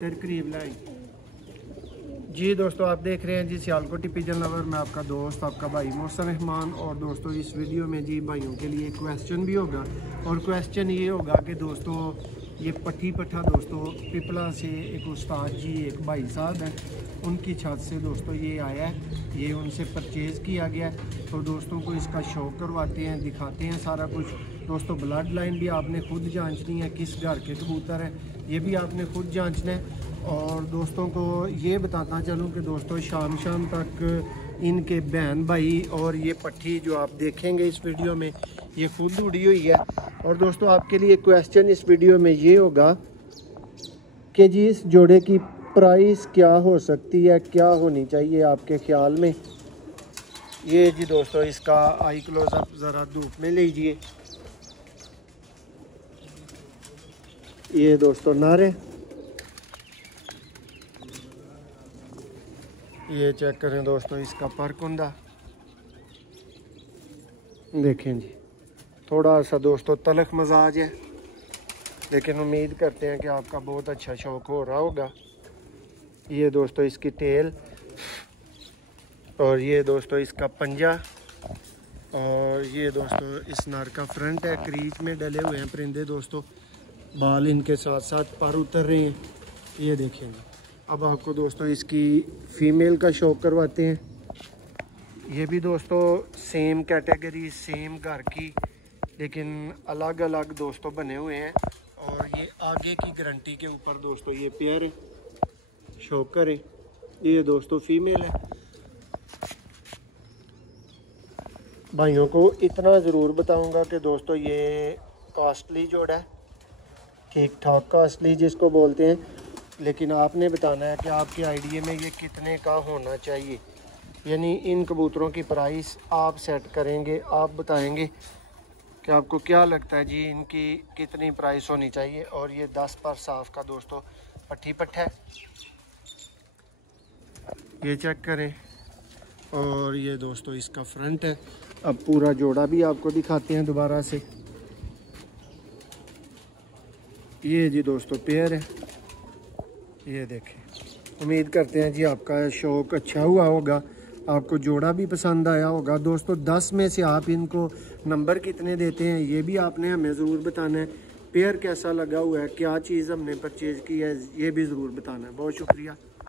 करीब लाएं जी। दोस्तों आप देख रहे हैं जी सियालकोटी पिजन लवर, मैं आपका दोस्त आपका भाई मोहसिन रहमान। और दोस्तों इस वीडियो में जी भाइयों के लिए क्वेश्चन भी होगा, और क्वेश्चन ये होगा कि दोस्तों ये पट्ठी पट्ठा दोस्तों पिपला से एक उस्ताद जी एक भाई साहब हैं, उनकी छत से दोस्तों ये आया है, ये उनसे परचेज़ किया गया है। तो दोस्तों को इसका शौक करवाते हैं, दिखाते हैं सारा कुछ। दोस्तों ब्लड लाइन भी आपने खुद जांचनी है, किस घर के कबूतर हैं ये भी आपने खुद जांचना है। और दोस्तों को ये बताता चलूँ कि दोस्तों शाम तक इनके बहन भाई और ये पट्ठी जो आप देखेंगे इस वीडियो में ये खुद उड़ी हुई है। और दोस्तों आपके लिए क्वेश्चन इस वीडियो में ये होगा कि जी इस जोड़े की प्राइस क्या हो सकती है, क्या होनी चाहिए आपके ख्याल में। ये जी दोस्तों इसका आई क्लोजअप ज़रा धूप में लीजिए। ये दोस्तों नारे ये चेक करें दोस्तों इसका पर कुंदा देखें जी, थोड़ा सा दोस्तों तलख मजाज है, लेकिन उम्मीद करते हैं कि आपका बहुत अच्छा शौक हो रहा होगा। ये दोस्तों इसकी टेल, और ये दोस्तों इसका पंजा, और ये दोस्तों इस नर का फ्रंट है। क्रीच में डले हुए हैं परिंदे दोस्तों, बाल इनके साथ साथ पर उतर रहे हैं। ये देखें अब आपको दोस्तों इसकी फ़ीमेल का शौक करवाते हैं। ये भी दोस्तों सेम कैटेगरी सेम घर की, लेकिन अलग अलग दोस्तों बने हुए हैं। और ये आगे की गारंटी के ऊपर दोस्तों ये पेयर है, शौक करें। ये दोस्तों फीमेल है। भाइयों को इतना ज़रूर बताऊंगा कि दोस्तों ये कॉस्टली जोड़ा है, ठीक ठाक कॉस्टली जिसको बोलते हैं, लेकिन आपने बताना है कि आपके आइडिया में ये कितने का होना चाहिए। यानी इन कबूतरों की प्राइस आप सेट करेंगे, आप बताएंगे कि आपको क्या लगता है जी इनकी कितनी प्राइस होनी चाहिए। और ये 10 पर साफ का दोस्तों पट्ठी पट्ठा है, ये चेक करें। और ये दोस्तों इसका फ्रंट है। अब पूरा जोड़ा भी आपको दिखाते हैं दोबारा से। ये जी दोस्तों पेयर है, ये देखें। उम्मीद करते हैं जी आपका शौक अच्छा हुआ होगा, आपको जोड़ा भी पसंद आया होगा। दोस्तों 10 में से आप इनको नंबर कितने देते हैं ये भी आपने हमें ज़रूर बताना है। पेयर कैसा लगा हुआ है, क्या चीज़ हमने परचेज़ की है ये भी ज़रूर बताना है। बहुत शुक्रिया।